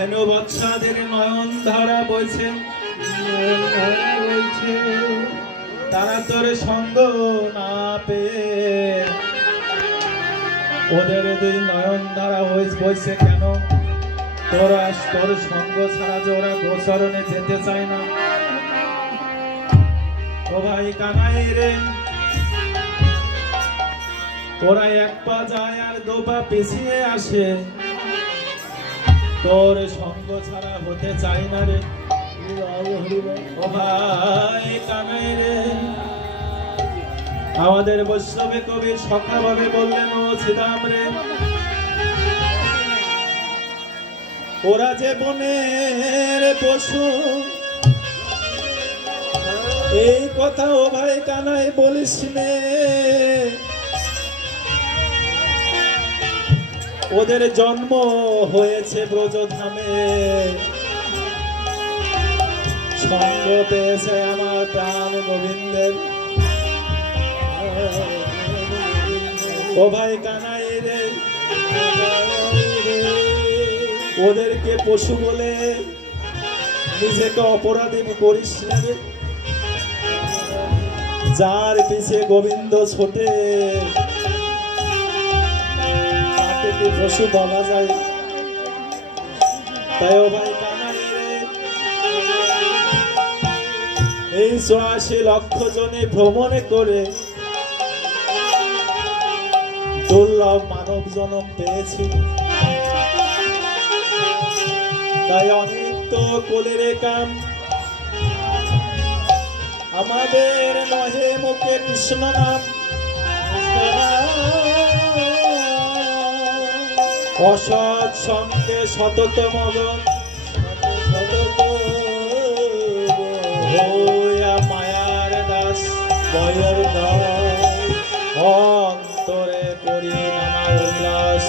কেন বৎসাদের নয়ন ধারা বইছে, তারা তোর সঙ্গ না পেয়ে ওদের দুই নয়ন ধারা বইছে কেন? তোর সঙ্গ ছাড়া যে ওরা গোচরণে যেতে চায় না। ও ভাই কানাই রে, ওরা এক পা যায় আর দু পা পিছিয়ে আসে, তোর সঙ্গ ছাড়া হতে চাই না রে। ও ভাই কানাই রে, আমাদের বৈষ্ণবে কবি সখা ভাবে বললেন, ও শ্রীরাম রে, ওরা যে বনের পশু, এই কথা ও ভাই কানাই বলিস নে। ওদের জন্ম হয়েছে ব্রজধামে, সঙ্গ পেয়েছে আমার প্রাণ গোবিন্দের। ও ভাই কানাই রে, ওদেরকে পশু বলে নিজেকে অপরাধী করিস না রে। যার পিছে গোবিন্দ ছোটে তাকে কি পশু বলা যায়? তাই ও ভাই কানাই রে, এই ৮৪ লক্ষ জনে ভ্রমণ করে দুর্লভ মানব জন্ম পেয়েছি। তাই অনিত্য কোলের কাম আমাদের নহে মুখে কৃষ্ণ নাম। অসৎ সঙ্গে সতত মগন হইয়া মায়ার দাস বয়ের অন্তরে করি নানা উল্লাস।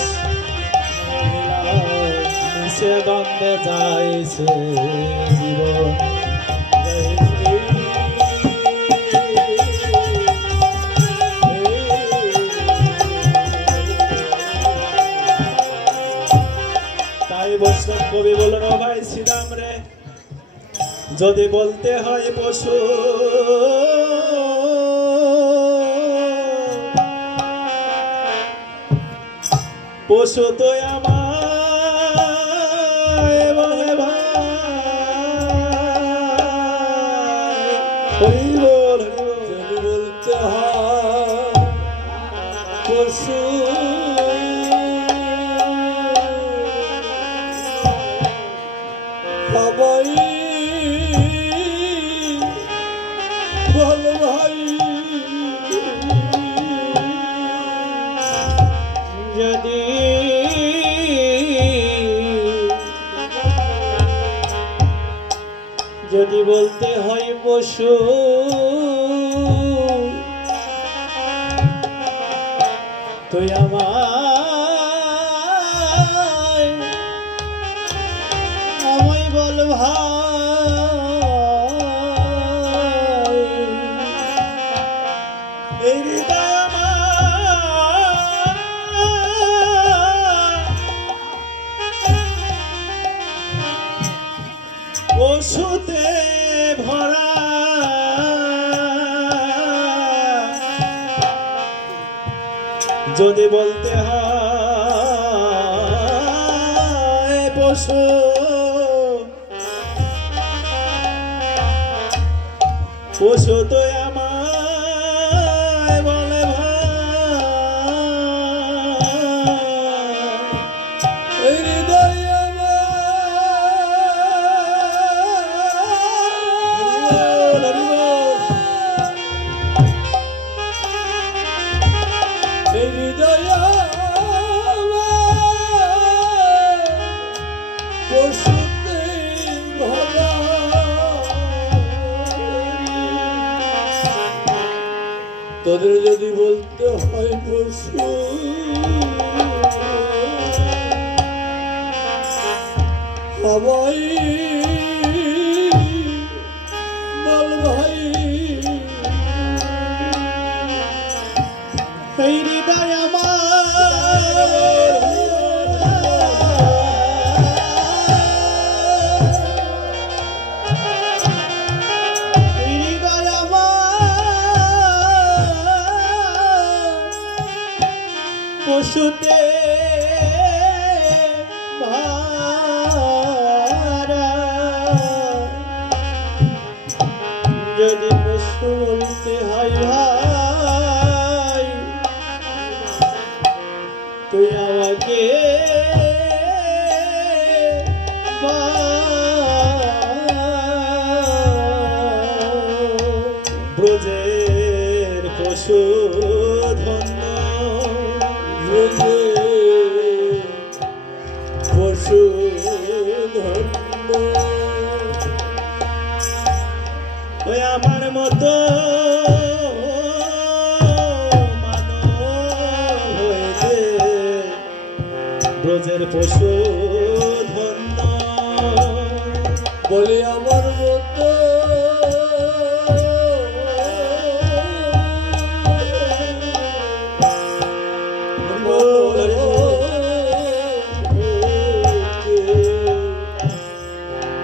নিচে দ্বন্দ্বে যাইছে জীবন। তাই বৈষ্ণব কবি বলল, ভাই শ্রীরাম রে, যদি বলতে হয় পশু, পশু তো আমায় বলে ভাই। হরি বল, যদি বলতে হয় পশু, সবাই বল ভাই। যদি বলতে হয় পশু, তুই আমায় বল ভাই। এই হৃদয় পশুতে ভরা, যদি বলতে হয় পশু, পশু তো আমায় বলে ভাই। হৃদয় তোদের যদি বলতে হয় পশু, সবাই বল ভাই। এই হৃদয় আমার ব্রজের পশু ধন্য বলে আমার মতো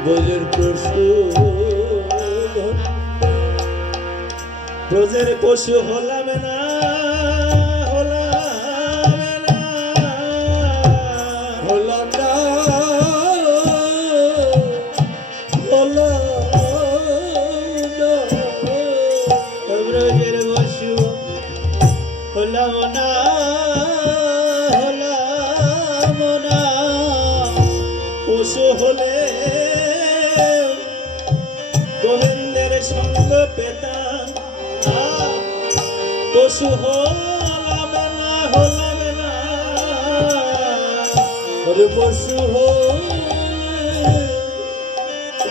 ব্রজের পশু ব্রজের পশু হলাম না ব্রজের পশু হলাম না পশু হলে গোবিন্দের সঙ্গ পেতাম পশু হলাম না পশু হলে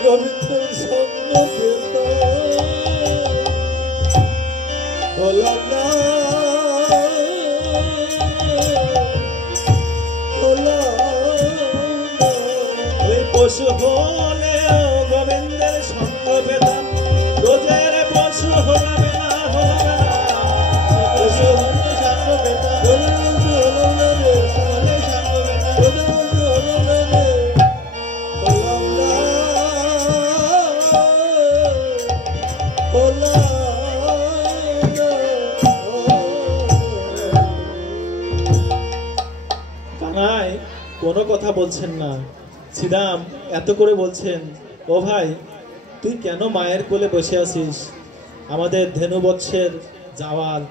গোবিন্দের সঙ্গ পেতাম হলাম না ওই পশু হলে গোবিন্দের সঙ্গ পেতাম রোজের পশু হলাম না পশু হলে সঙ্গ পেতাম কানাই কোনো কথা বলছেন না। শ্রীরাম এত করে বলছেন, ও ভাই তুই কেন মায়ের কোলে বসে আছিস? আমাদের ধেনু বৎসের যাওয়ার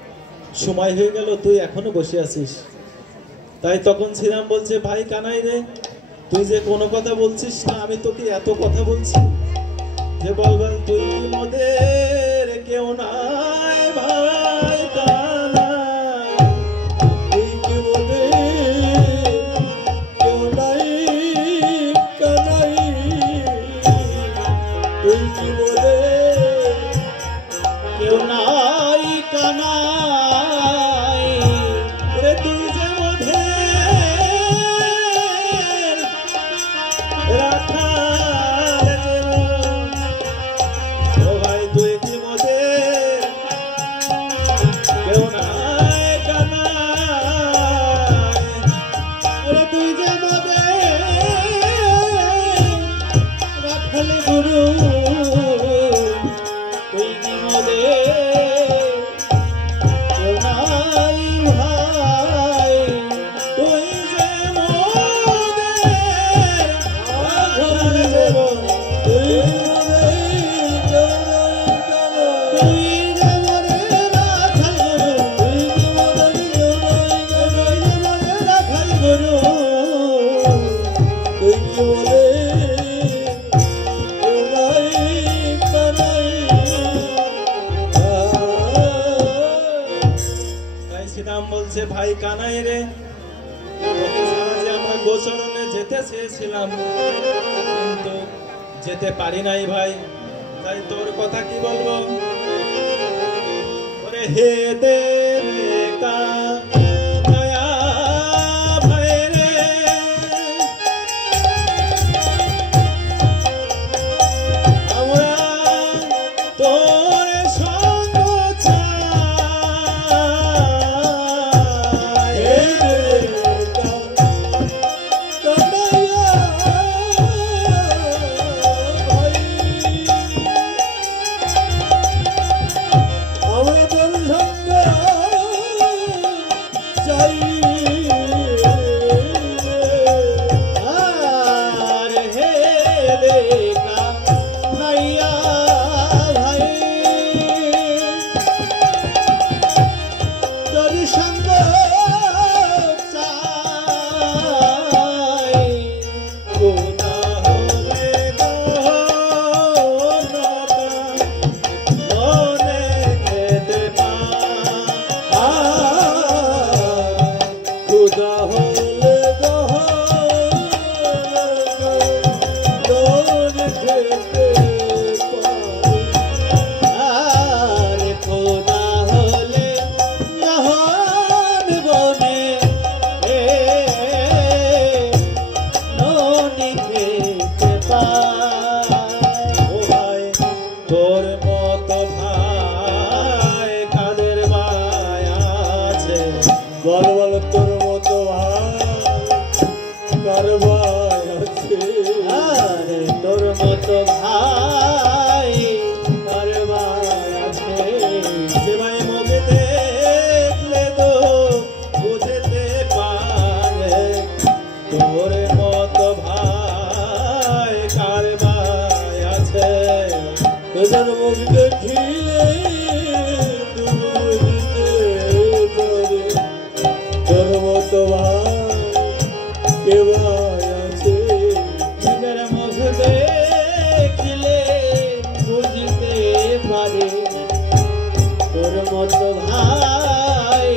সময় হয়ে গেল, তুই এখনো বসে আছিস। তাই তখন শ্রীরাম বলছে, ভাই কানাই রে, তুই যে কোনো কথা বলছিস না, আমি তোকে এত কথা বলছি যে বলবেন তুই কি মোদের কেউ নাই ভাই কানাই, তুই কি মোদের কেউ নাই কানাই, তুই কি মোদের কেউ নাই কানাই রে, তুই যে মোদের রাখাল জীবন। ও ভাই তুই কি মোদের কেউ নাই কানাই রে, তুই যে মোদের রাখাল গুরু, তুই কি মোদের কেউ নাই ভাই, তুই যে মোদের রাখাল জীবন। তুই মোদের কেউ নাই কানাই, তুই যে মোদের রাখাল গুরু, তুই কি মোদের কেউ নাই কানাই, তুই যে মোদের রাখাল গুরু। তুই কি মোদের কেউ নাই কানাই। তাই শ্রীরাম বলছে, ভাই কানাই রে, তোকে ছাড়া যে আমরা গোচরণে যেতে চেয়েছিলাম কিন্তু যেতে পারি নাই ভাই। তাই তোর কথা কি বলবো? ওরে হে দেবে কানায়া ভাই রে, আমরা তোর সঙ্গ চাই। হে কানাইয়া ভাই, আমরা তোর সঙ্গ কারবার আছে আরে তোর মতো ভাই কারবার আছে যে ভাই মুখে দেখলে তো বুঝতে পারে তোর মতো ভাই কারবার আছে তোর মুখ দেখিলে বুঝতে পারে তোর মতো ভাই কে ভাই আছে নিজের মুখ দেখলে বুঝতে পারে তোর মতো ভাই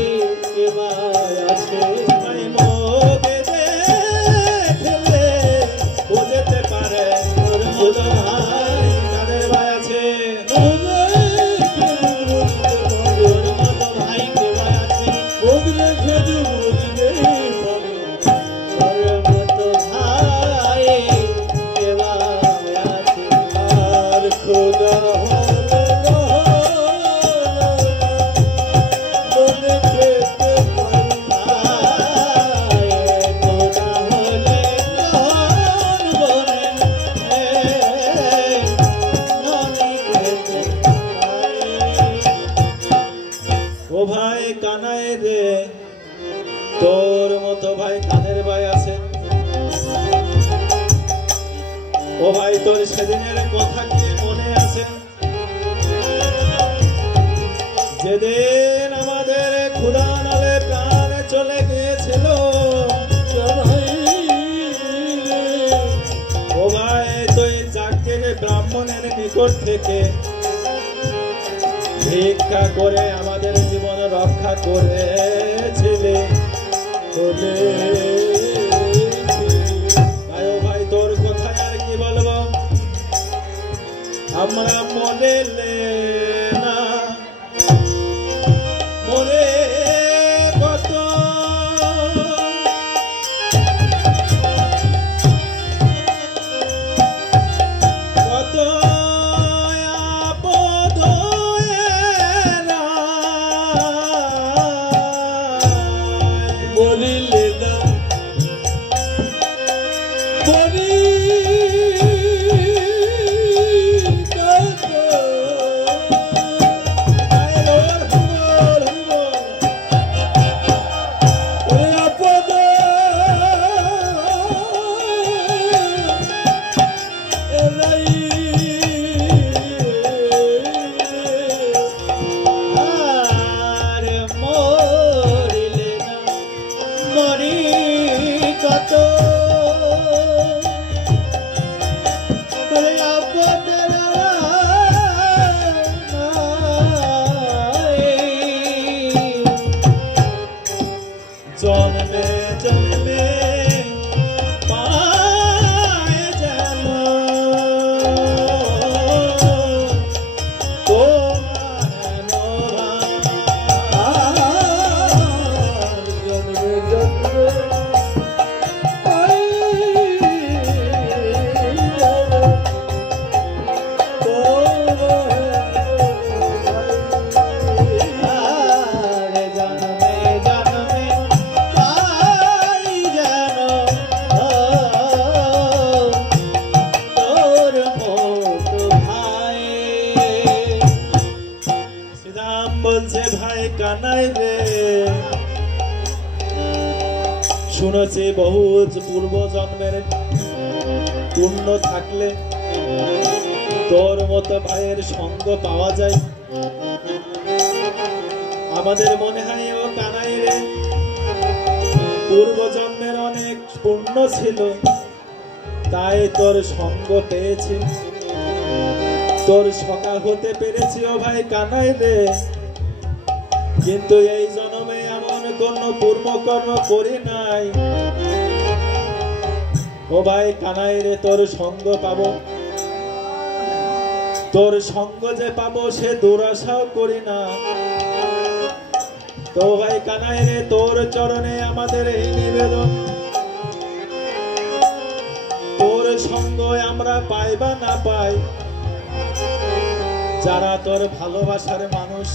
কে ভাই আছে ভাই মুখে দেখলে বুঝতে পারে তোর মতো ভাই কাদের ভাই আছে তোর মতো ভাই কে ভাই আছে মুখ দেখে বুঝতে পারে তোর মতো ভাই কে ভাই আছে আর খোদা হলে মনে খেতে পারি তোরা হলে কোন বনে ননি খেতে ও ভাই কানাই রে তোর মতো ভাই কাদের ভাই আছে ও ভাই তোর সেদিনের কথা কি মনে আছে যেদিন আমাদের ক্ষুধা নালে প্রাণ চলে গিয়েছিল ও ভাই তুই চাকরির ব্রাহ্মণের নিকট থেকে ভিক্ষা করে আমাদের জীবন রক্ষা করেছিলে বলে ভাই ও ভাই তোর কথা আর কি বলবো আমরা মনে না মনে কত কত আপদ এরা। বলিলে না বলি আর মরিলে না মরি কত আপদের জন্মে জন্মে পায় যেন তোমার জন্মে জন্মে আর জন্মে জন্মে পাই যেন তোর মতো ভাই শ্রীরাম বলছে ভাই কানাই রে শুনেছি বহু পূর্ব জন্মের পূর্ণ থাকলে তোর মতো ভাইয়ের সঙ্গ পাওয়া যায় আমাদের মনে হয় ও কানাই রে পূর্ব জন্মের অনেক পুণ্য ছিল তাই তোর সঙ্গ পেয়েছি তোর সখা হতে পেরেছি ও ভাই কানাই রে কিন্তু এই জন্মে এমন কোন পূর্বকর্ম করি নাই ও ভাই কানাই রে তোর সঙ্গ পাবো তোর সঙ্গ যে পাবো সে দুরাশাও করি না তো ভাই কানাই রে তোর চরণে আমাদের এই নিবেদন তোর সঙ্গ আমরা পাই বা না পাই যারা তোর ভালোবাসার মানুষ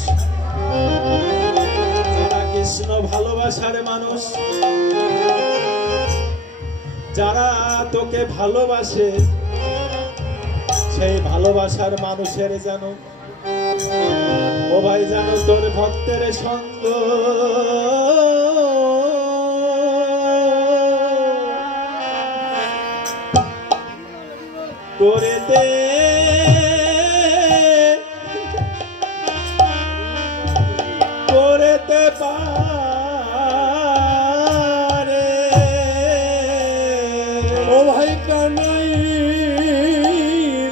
যারা কৃষ্ণ ভালোবাসার মানুষ যারা তোকে ভালোবাসে সেই ভালোবাসার মানুষের যেন ও ভাই যেন তোর ভক্তের সঙ্গ করেতে করেতে পারে ও ভাই কানাই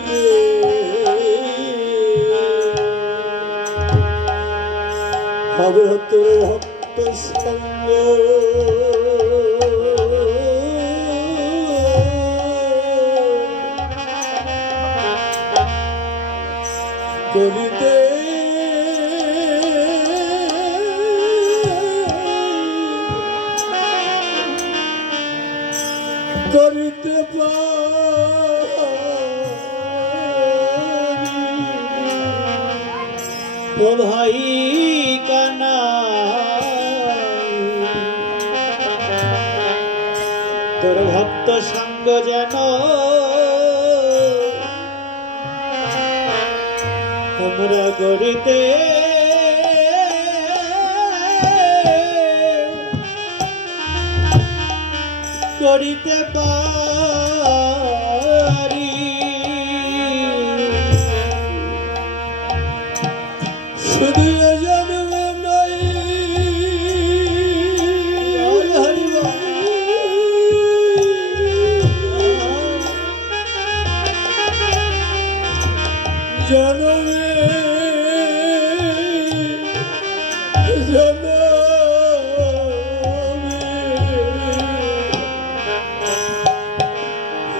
রে, হবে তোর ভক্ত সঙ্গ করিতে করিতে পারি ও ভাই কানা তোর ভক্ত সঙ্গ যেন আমরা গড়িতে করিতে পারি শুধু জন্মে নাই জন্মে জন্মে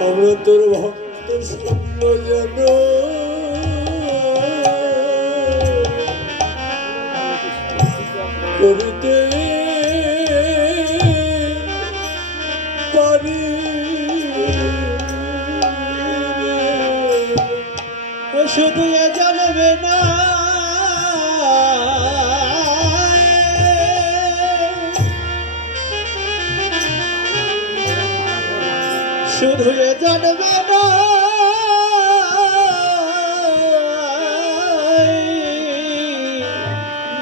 আমরা তোর ভক্ত সঙ্গ যেন করিতে পারি ও শুধু এ জানবে না শুধু এ জানবে না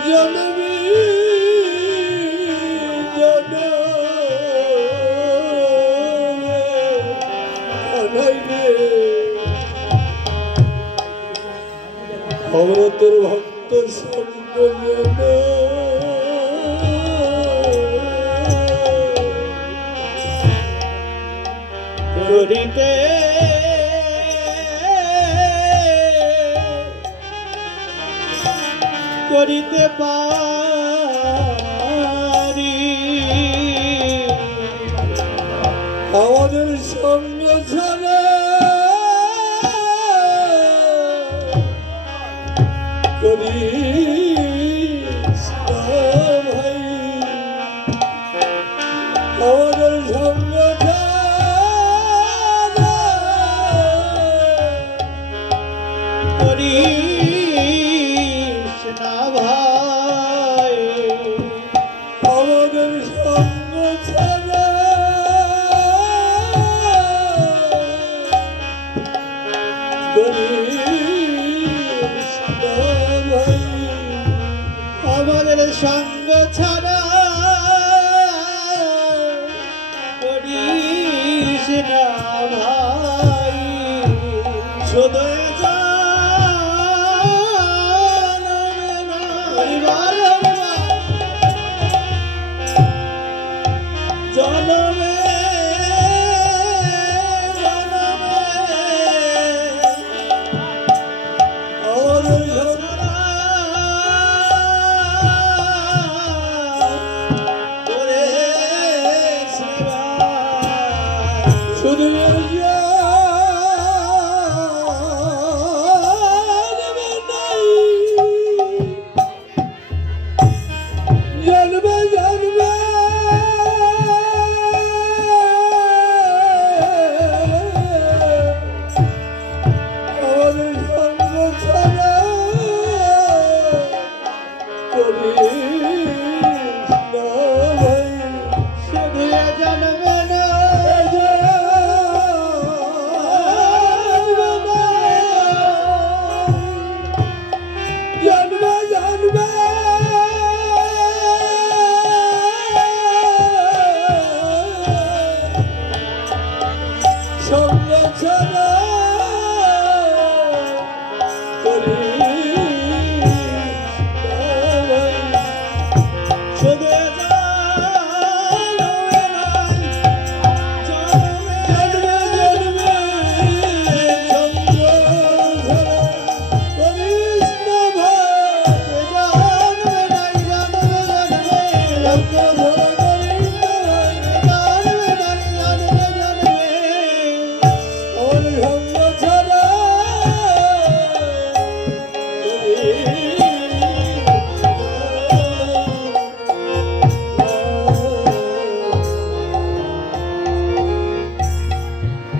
জনমী আমরা তোর ভক্ত সঙ্গ যেন করিতে করিতে পারি আমাদের সঙ্গ ছাড়া করিস না ভাই আমাদের সঙ্গ ছাড়া করিস না ভাই আমাদের সঙ্গ ছাড়া করিস না ভাই আমাদের সঙ্গ ছাড়া করিস না ভাই শুধু পরিবার জনমে আমাদের শুধু জন্মে জন্মে আমাদের সঙ্গ ছাড়া করিস না ভাই শুধু এ জানবে না সঙ্গ ছাড়া করি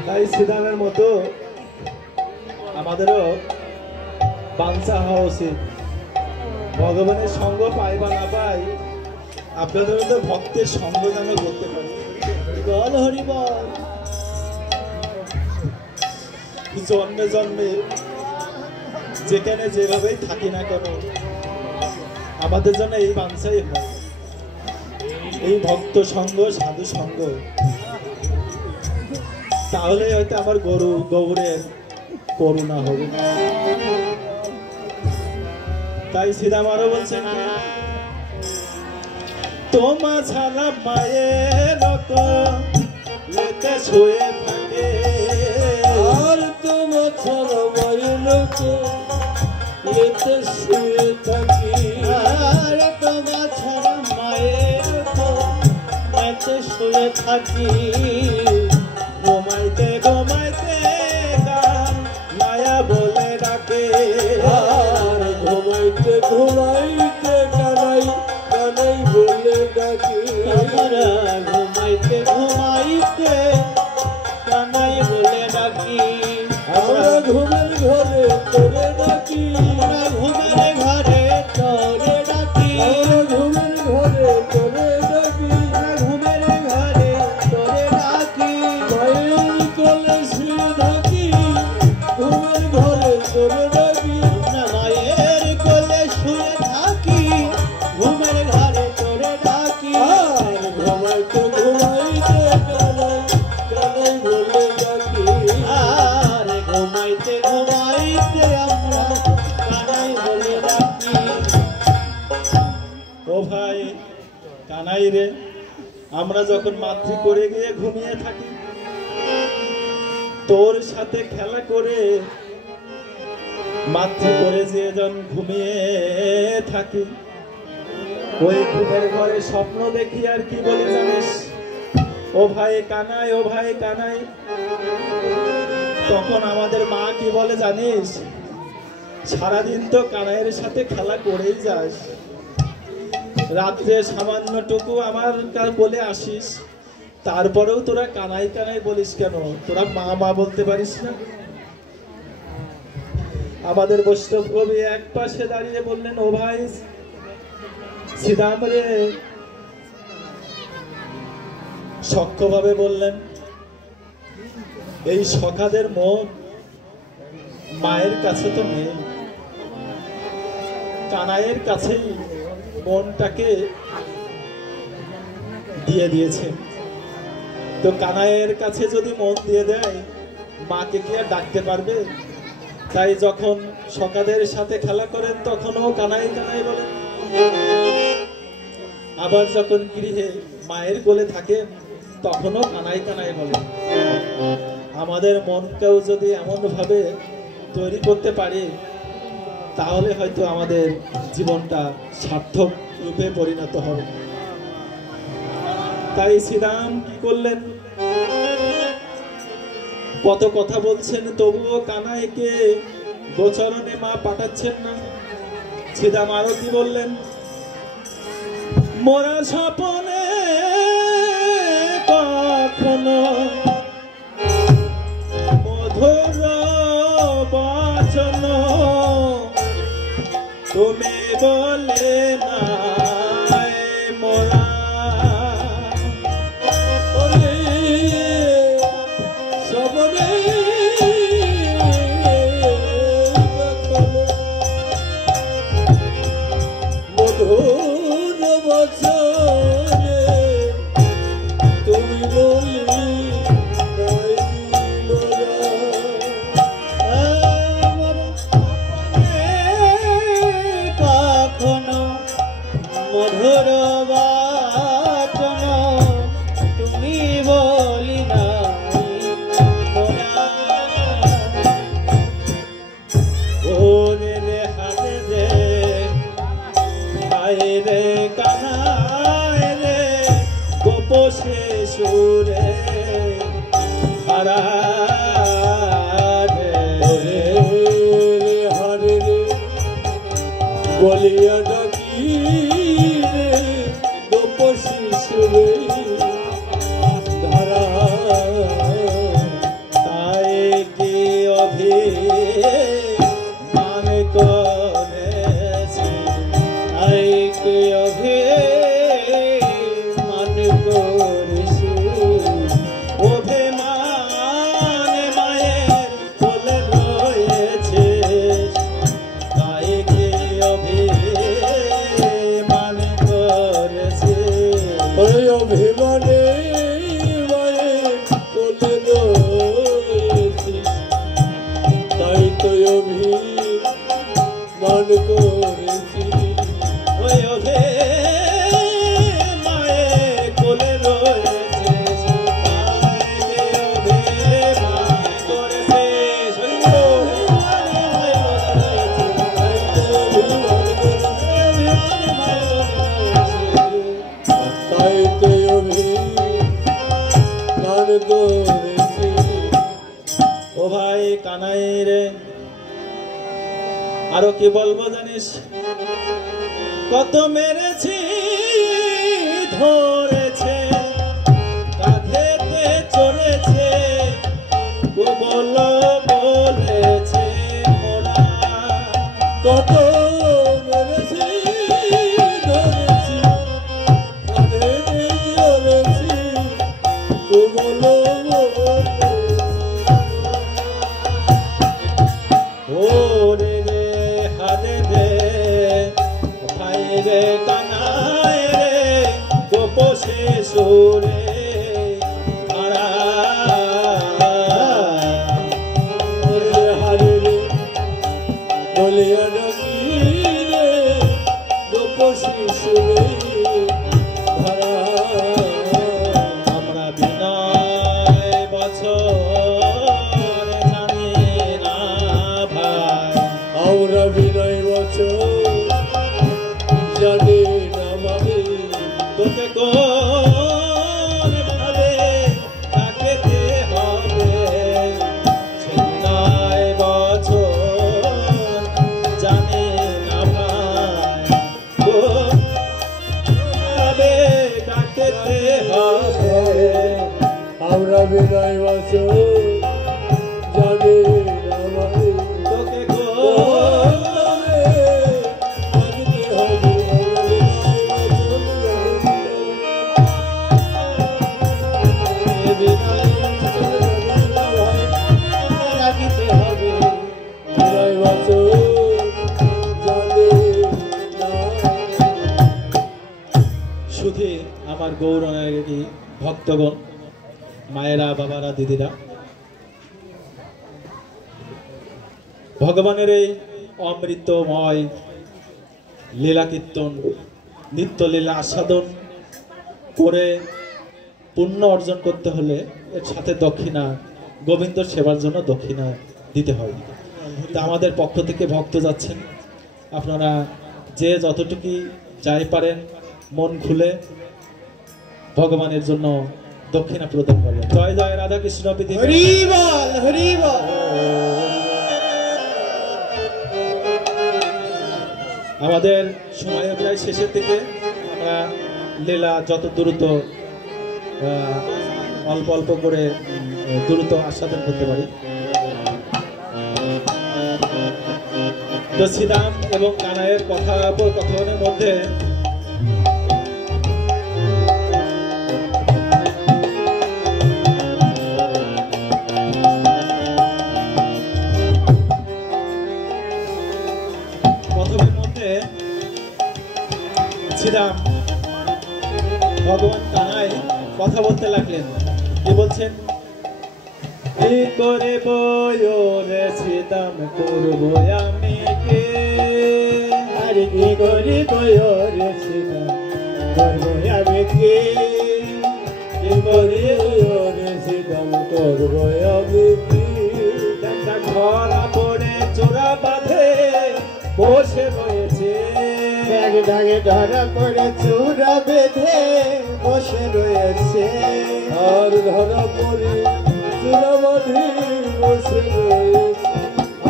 তাই সিদামের মতো আমাদেরও বাঞ্ছা হওয়া উচিত। ভগবানের সঙ্গ পাই বা না পাই, আপনাদের মধ্যে ভক্তের সঙ্গ যেন করতে পারি। বল হরিবল। জন্মে জন্মে যেখানে যেভাবেই থাকি না কেন, আমাদের জন্য এই বাঞ্ছাই হয়, এই ভক্ত সঙ্গ, সাধু সঙ্গ। তাহলে হয়তো আমার গৌরের করুণা হবে। তাই শ্রীরাম আরো বলছেন, তোমা ছাড়া মায়ের লেতে শুয়ে থাকে, আর তোমার ছাড়া মায়ের লেতে শুয়ে থাকি, আর তোমার ছাড়া মায়ের লেতে শুয়ে থাকি, ঘুমাইতে ঘুমাইতে মায়া বলে ডাকে, আর ঘুমাইতে ঘুমাইতে কানাই কানাই বলে ডাকি, আমরা ঘুমাইতে ঘুমাইতে কানাই বলে ডাকি, আমরা ঘুমের ঘরে তোরে ডাকি, আমরা ঘুমের ঘরে তোরে ডাকি, আমরা ঘুমের ঘরে তোরে ডাকি, আমরা ঘুমের ঘরে তোরে ডাকি, মায়ের কোলে শুয়ে থাকি, ঘুমের ঘরে তোরে ডাকি, আমরা মায়ের কোলে শুয়ে থাকি, ঘুমের ঘরে তোরে ডাকি, আর ঘুমাইতে ঘুমাইতে কানাই কানাই বলে ডাকি, আর ঘুমাইতে ঘুমাইতে আমরা কানাই বলে ডাকি। ও ভাই কানাই রে, আমরা যখন মাতৃ করে গিয়ে ঘুমিয়ে থাকি, তোর সাথে খেলা করে মাতৃ করে যে যখন ঘুমিয়ে থাকি, ওই ঘুমের ঘরে স্বপ্ন দেখি আর কি বলি জানিস, ও ভাই কানাই, ও ভাই কানাই। তখন আমাদের মা কি বলে জানিস, সারাদিন তো কানাইয়ের সাথে খেলা করেই যাস, রাত্রে সামান্যটুকু আমার বলে আসিস, তারপরেও তোরা কানাই কানাই বলিস কেন? তোরা মা মা বলতে পারিস না? আমাদের বৈষ্ণব কবি এক পাশে দাঁড়িয়ে বললেন, ও ভাই শ্রীরাম রে, সক্ষভাবে বললেন, এই সখাদের মন মায়ের কাছে তো নেই, কানাইয়ের কাছেই মনটাকে দিয়ে দিয়েছে। তো কানাইয়ের কাছে যদি মন দিয়ে দেয়, মাকে কি আর ডাকতে পারবে? তাই যখন সখাদের সাথে খেলা করেন তখনও কানাই কানাই বলেন, আবার যখন গৃহে মায়ের কোলে থাকেন তখনও কানাই কানাই বলেন। আমাদের মনকেও যদি এমন ভাবে তৈরি করতে পারি, তাহলে হয়তো আমাদের জীবনটা সার্থক রূপে পরিণত হবে। তাই শ্রীরাম কি করলেন, কত কথা বলছেন, তবুও কানাইকে গোচরণে মা পাঠাচ্ছেন না। শ্রীরাম আরো কি বললেন, মোরা স্বপনে কখনো মধুর বচন তুমি বলে না মোরা, ওরে সবনে মধুর বচনে তুমি বলি হারা ওরে রে হারে রে বলিয়া ডাকি রে দোপসি সুরে ধারা তাই কি অভিমান করেছে তাই কি অভিমান করেছে অভিমান মায়ের কোলে রয়েছে তাই কি অভিমান করেছে ওই অভিমানে মায়ের কোলে রয়েছিস তাই তো অভিমান করেছি ওই মায়ের কোলে রয়েছে তাই কি অভিমান করেছে তাই তো অভিমান করেছি ও ভাই কানাই রে আরো কি বলবো জানিস কত মেরেছি ধরেছে কাঁধেতে চড়েছে বল বলেছে মোরা কত মেরেছি ধরেছি কাঁধে ধরেছি কোমল ওরে রে হারে রে ভাই রে কানাই রে গোপসে সুরে হারা রে হারে রে বলিয়া ডাকি রে গোপসি সুরে ধারা আমরা বিনয় বছর জানি না ভাই আমরা বিনয় বছর জানি না ভাবে তোকে কোন ভাবে তাকেতে হবে ছিন্নয় বছর জানি না ভাই কোন ভাবে তাকেতে হবে আমরা বিনয় বছর জানি না ভাবে তোকে কোন রাখিতে হবে শুধু আমার গৌরনারী ভক্তগণ মায়েরা বাবারা দিদিরা ভগবানের এই অমৃতময় লীলা কীর্তন নিত্য লীলা আস্বাদন করে পুণ্য অর্জন করতে হলে এর সাথে দক্ষিণা গোবিন্দ সেবার জন্য দক্ষিণা দিতে হয় তা আমাদের পক্ষ থেকে ভক্ত যাচ্ছেন আপনারা যে যতটুকু যাই পারেন মন খুলে ভগবানের জন্য দক্ষিণা প্রদান করবেন জয় জয় রাধা কৃষ্ণ পৃথিবী হরি বল হরি বল আমাদের সময় প্রায় শেষের দিকে আমরা লীলা যত দ্রুত অল্প অল্প করে দ্রুত আস্বাদন করতে পারি তো শ্রীরাম এবং কানাইয়ের কথনের মধ্যে কথনের মধ্যে শ্রীরাম ভগবান কানাই কথা বলতে লাগলেন কি বলছেন কি করে বয়রে সীতাম করবো আমি কে আর কি করি কয়র সীতা করবো আমি কে কি করি ওরে সীতাম করবো আমি কি একটা ঘরা পড়ে চোরা বাঁধে বসে রয়েছে ব্যাগ ঢাকে ধরা করে চূড়া বেঁধে বসে রয়েছে আর ধরা পড়ে চূড়ামাঝি বসে রয়েছি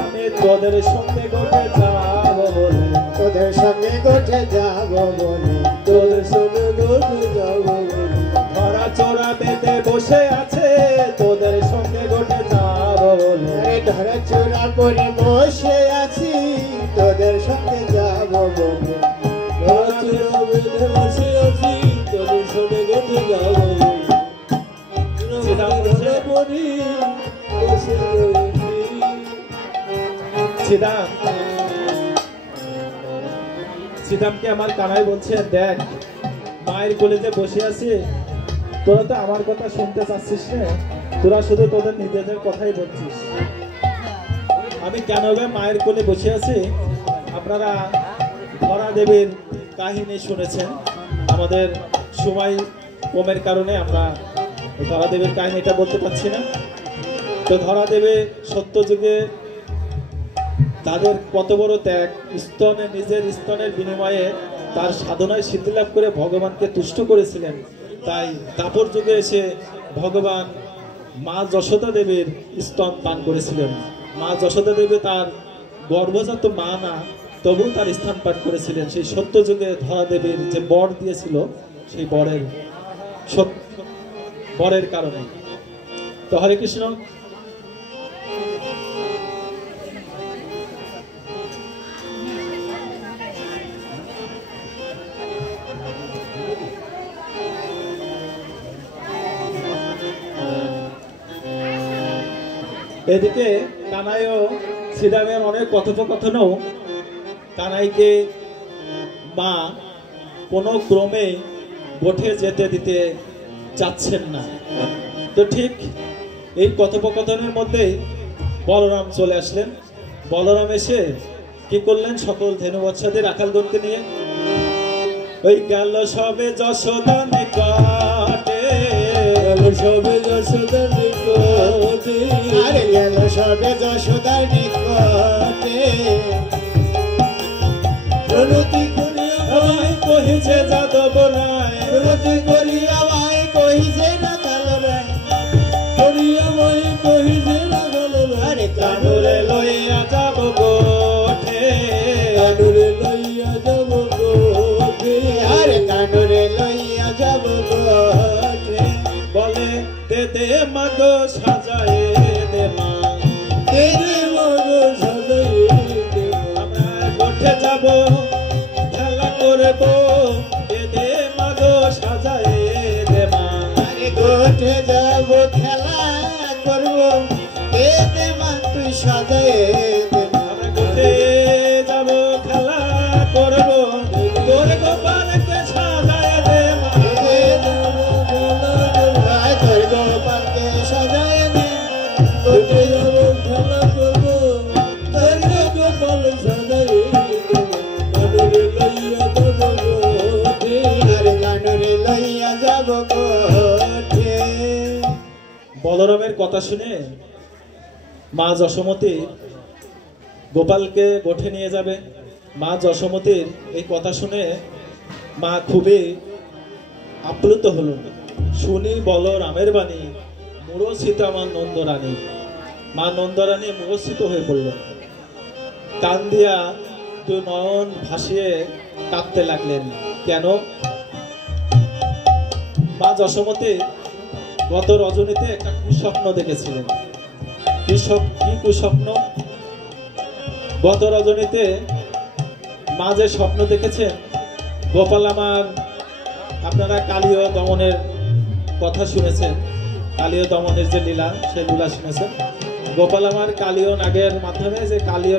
আমি তোদের সঙ্গে গোটে যাব বলে তোদের সঙ্গে গোঠে যাব বলে তোদের সঙ্গে গোটে যাব ধরা চোরা বেঁধে বসে আছে তোদের সঙ্গে গোটে যাব বলে আরে ধরা চূড়া পরে বসে আছি তোদের সঙ্গে যাব বলে চূড়া বেঁধে বসে আছি তোদের সঙ্গে গোটে যাব ধরা পড়ি বসে রয়েছি সিদামকে আমার কানাই বলছে দেখ মায়ের কোলে যে বসে আছি তোরা তো আমার কথা শুনতে চাচ্ছিস না তোরা শুধু তোদের নিজেদের কথাই বলছিস আমি কেন মায়ের কোলে বসে আছি আপনারা ধরা দেবীর কাহিনী শুনেছেন আমাদের সময় কমের কারণে আমরা ধরা দেবীর কাহিনীটা বলতে পারছি না তো ধরা দেবে সত্য যুগে তাদের কত বড় ত্যাগ স্তনে নিজের স্তনের বিনিময়ে তার সাধনায় সিদ্ধি লাভ করে ভগবানকে তুষ্ট করেছিলেন তাই তাপর যুগে এসে ভগবান মা যশোদা দেবীর স্তন পান করেছিলেন মা যশোদা দেবী তার গর্ভজাত মা না তবু তার স্থান পান করেছিলেন সেই সত্য যুগে ধরা দেবীর যে বর দিয়েছিল সেই বরের কারণে তো হরে কৃষ্ণ এদিকে কানাই ও শ্রীরামের অনেক কথোপকথনও কানাইকে মা কোনো ক্রমে গোঠে যেতে দিতে চাচ্ছেন না তো ঠিক এই কথোপকথনের মধ্যে বলরাম চলে আসলেন বলরাম এসে কি করলেন সকল ধেনু বাচ্চাদের রাখালগণকে নিয়ে ওই গেল সবে যশোদা নিকটে সবে যশোদা নিকটে আরে গেল সবে যশোদা নিকটে প্রণতি করি আমায় কহিছে যাদব রায় প্রণতি করি আমায় কহিছে না কালো রায় করি আমায় কহিছে না কালো রায় আরে কানুরে লইয়া যাব গোঠে কানুরে লইয়া যাব গোঠে আরে কানুরে লইয়া যাব গোঠে বলে দে দে মাগো সাজায়ে দে মা তেরে মগো সাজাই আমরা গোঠে যাব খেলা করব দে দে মাগো সাজায়ে দে মা আরে গোঠে যাব খেলা করব এতে মা তুই সাজায়ে দে মা। আমরা গোঠে যাব খেলা করব তোর গোপালকে সাজায়ে দে মা আয় তোর গোপালকে সাজায়ে দে গোটে যাব খেলা করব তোর গোপাল সাজাই কানুরে লইয়া যাব গোঠে আরে কানুরে লইয়া যাব গোঠে বলরামের কথা শুনে মা যশোমতী গোপালকে গোঠে নিয়ে যাবে মা যশোমতীর এই কথা শুনে মা খুবই আপ্লুত হলেন শুনি বলরামের বাণী মূরছিত আমার নন্দরানী মা নন্দরানী মূরছিত হয়ে পড়লেন কান দিয়া দুই নয়ন ভাসিয়ে কাঁদতে লাগলেন কেন মা যশোমতী গত রজনীতে একটা কুস্বপ্ন দেখেছিলেন কি কুস্বপ্ন গত রজনীতে মা যে স্বপ্ন দেখেছেন গোপাল আমার আপনারা কালীয় দমনের কথা শুনেছেন কালীয় দমনের যে লীলা সেই লীলা শুনেছেন গোপাল আমার কালীয় নাগের মাধ্যমে যে কালীয়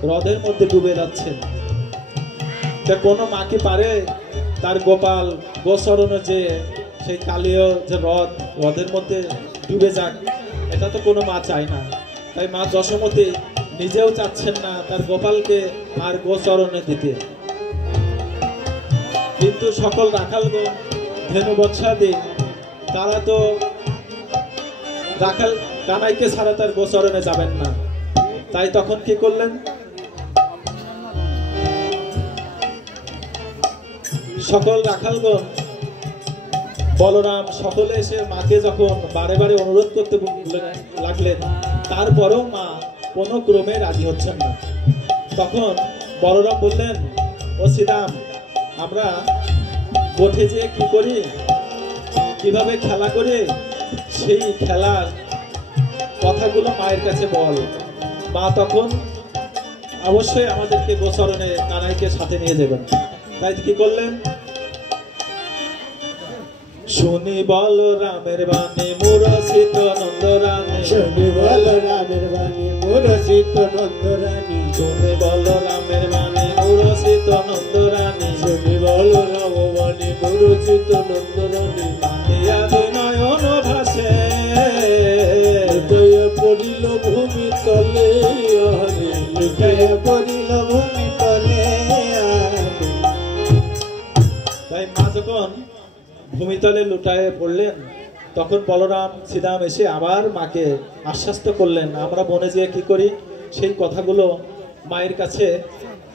হ্রদের মধ্যে ডুবে যাচ্ছেন তা কোনো মা কি পারে তার গোপাল গোচরণে যে সেই কালীয় যে হ্রদের মধ্যে ডুবে যাক এটা তো কোনো মা চায় না তাই মা যশোমতী নিজেও চাচ্ছেন না তার গোপালকে আর গোচরণে দিতে কিন্তু সকল রাখালগণ ধেনু বৎসাদি তারা তো রাখাল কানাইকে ছাড়া তার গোচরণে যাবেন না তাই তখন কি করলেন সকল রাখালগণ বলরাম সকলে এসে মাকে যখন বারে বারে অনুরোধ করতে লাগলেন, তারপরেও মা কোনো ক্রমে রাজি হচ্ছেন না। তখন বলরাম বললেন, ও শ্রীরাম, আমরা গোঠে যেয়ে কি করি, কিভাবে খেলা করি, সেই খেলার কথাগুলো মায়ের কাছে বল। মা তখন অবশ্যই আমাদেরকে গোচরণে কানাইকে সাথে নিয়ে যাবেন। তাই কি করলেন, শুনি বল রামের বাণী মুরসিত নন্দরানী, শুনি বল রামের বাণী মুরসিত নন্দরানী, শুনি বল রামের বাণী মুরসিত নন্দরানী, শুনি বল রাম বাণী মুরসিত নন্দরানী, কাঁদিয়া নয়ন ভাসে, লুটাইয়া পড়িল ভূমি তলে আহারে, লুটাইয়া পড়িল ভূমি তলে। তাই মা যখন ভূমিতলে লুটায়ে পড়লেন, তখন বলরাম শ্রীরাম এসে আবার মাকে আশ্বস্ত করলেন, আমরা বনে যেয়ে কি করি, সেই কথাগুলো মায়ের কাছে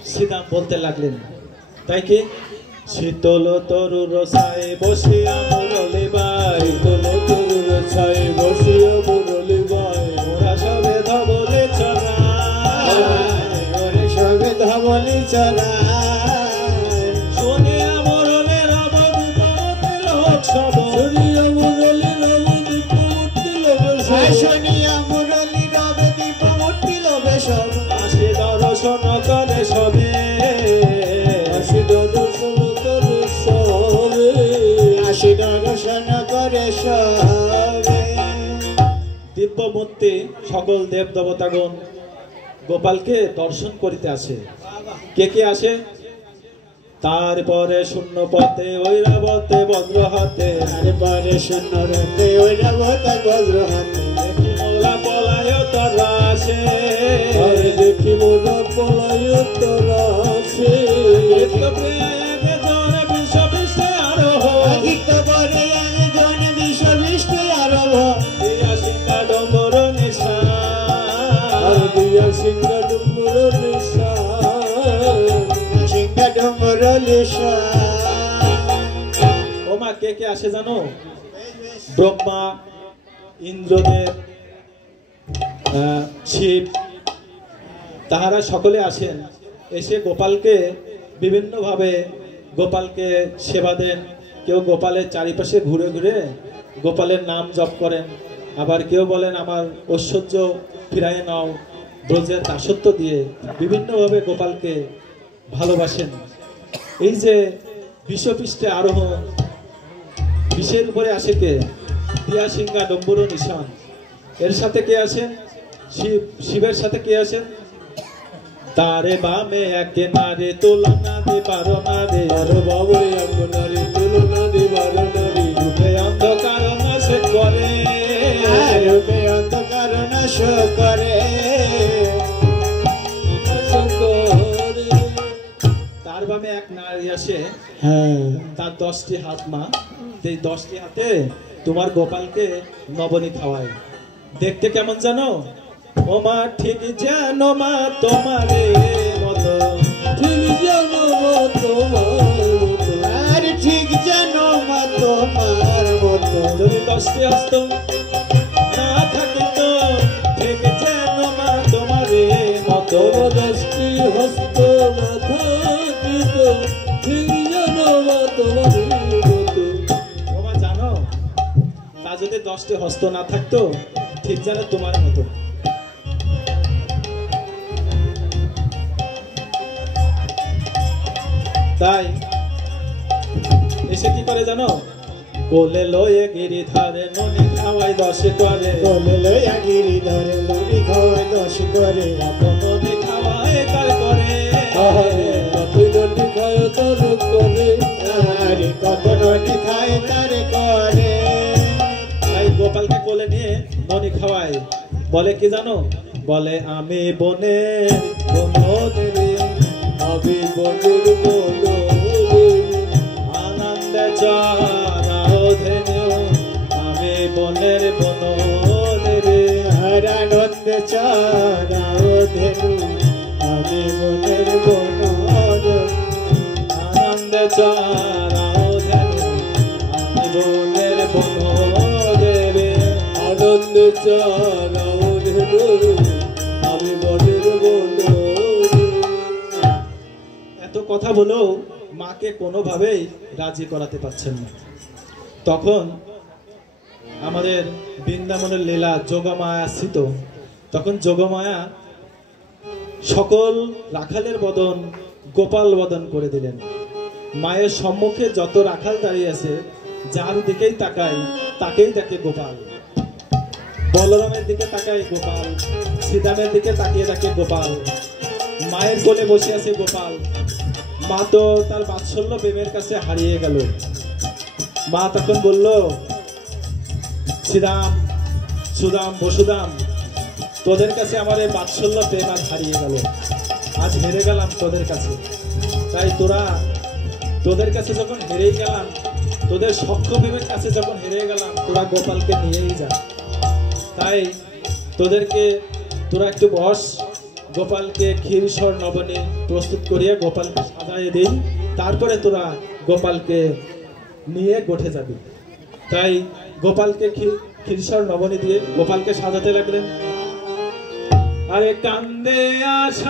শ্রীরাম বলতে লাগলেন। তাই কি, শীতল তরুর ছায়ে বসিয়া মুরলি বাই, শীতল তরুর ছায়ে বসিয়া মুরলি বাই, ওরা সবে ধবলে চড়ায়, ওরে সবে ধবলি চড়ায়, শুনিয়া মুরলের অবদূত উৎসব, শুনিয়া মুরলি রাম দীপ মূর্তি লবেশ, শুনিয়া মুরলি রব দীপ মূর্তি লবেশব, আসি দর্শন করে সবে, আসি দর্শন করে সবে, আসি দর্শন করে সবে। দিব্য মূর্তি সকল দেব দেবতাগণ গোপালকে দর্শন করিতে আসে। কে কে আসে, তারপরে শূন্য পথে ঐরাবতে বজ্র হাতে, তারপরে শূন্য রাতে ঐরাবতা বজ্র হাতে, দেখি মোলা পলায় তারা আসে, আরে দেখি মোরা পলায় তারা আসে, নিত্য প্রিয় একজন বিশ্ববিষ্টে আরোহ, আহিত বরে একজন বিশ্ববিষ্ট আরব, দিয়া সিংহা ডম্বর নিশা, আর দিয়া সিংহা ডুম্বুর নিশান, সিংহা ডুম্বর লিশা। ও মা, কে কে আসে জানো, ব্রহ্মা, ইন্দ্রদেব, শিব, তাহারা সকলে আসেন। এসে গোপালকে বিভিন্নভাবে গোপালকে সেবা দেন। কেউ গোপালের চারিপাশে ঘুরে ঘুরে গোপালের নাম জপ করেন, আবার কেউ বলেন আমার ঐশ্বর্য ফিরায় নাও, ব্রজের দাসত্ব দিয়ে বিভিন্নভাবে গোপালকে ভালোবাসেন। এই যে বিশ্বপৃষ্ঠে আরোহণ, বিষের উপরে আসে কে, দিয়া সিংহা ডম্বুর নিশান, এর সাথে কে আসেন, শিব, শিবের সাথে কে আসেন, তারে বামে একে নারে তুলনা দে পারো না রে, আর বাবা আপনারে তুলনা দিবার নারী, রূপে অন্ধকার নাশে করে, রূপে অন্ধকার নাশ করে, করে তার বামে এক নারী আসে, হ্যাঁ তার 10টি হাত মা, এই 10টি হাতে তোমার গোপালকে নবনী খাওয়ায়। দেখতে কেমন জানো, ও মা ঠিক যেন মা তোমারে মতো, ঠিক জানো তোমার মতো, আর ঠিক যেন মা তোমার মতো, যদি 10টি হস্ত না থাকিত, ঠিক যেন মা তোমারে মতো, তোমার 10টি হস্ত না থাকিত, ঠিক জানো তোমার মতো। ও মা জানো, তা যদি 10টি হস্ত না থাকতো, ঠিক যেন তোমার মতো। তাই এসে কি করে জানো, কোলে লয়ে গিরিধারে ননি খাওয়াই 10 করে, কোলে লইয়া গিরিধরে লড়ি খাওয়ায় 10 করে, ননি খাওয়াই তার করে, আহারে কতই নটি খায় তার করে, আরে কত নদী খায় তার করে। তাই গোপালকে কোলে নিয়ে ননি খাওয়ায়। বলে কি জানো, বলে আমি বনের বনদেবী, আমি বনের বনদেবী, আনন্দে চড়াও ধেনু, আমি বনের বনদেবী, আর আনন্দ চড়াও ধেনু, আমি বনের বন, আনন্দে চড়াও ধেনু, আমি বনের চারাও ধেনু আমি বনের বন। এত কথা বলেও মাকে কোনোভাবেই রাজি করাতে পারছেন না। তখন আমাদের বৃন্দাবনের লীলা যোগমায়া স্থিত, তখন যোগমায়া সকল রাখালের বদন গোপাল বদন করে দিলেন। মায়ের সম্মুখে যত রাখাল দাঁড়িয়ে আছে, যার দিকেই তাকায় তাকেই দেখে গোপাল। বলরামের দিকে তাকায় গোপাল, শ্রীরামের দিকে তাকিয়ে দেখে গোপাল, মায়ের কোলে বসে আছে গোপাল। মা তো তার বাৎসল্য প্রেমের কাছে হারিয়ে গেল। মা তখন বলল, শ্রীরাম, সুদাম, বসুদাম, তোদের কাছে আমার এই বাৎসল্য প্রেম আজ হারিয়ে গেল, আজ হেরে গেলাম তোদের কাছে। তাই তোদের কাছে যখন হেরেই গেলাম, তোদের সখ্য প্রেমের কাছে যখন হেরে গেলাম, তোরা গোপালকে নিয়েই যা। তাই তোরা একটু বস, গোপালকে ক্ষীরসর নবনী প্রস্তুত করিয়া গোপালকে সাজাইয়ে দিই, তারপরে তোরা গোপালকে নিয়ে গোঠে যাবি। তাই গোপালকে ক্ষীরসর নবনী দিয়ে গোপালকে সাজাতে লাগলেন। আরে কান্দে আসা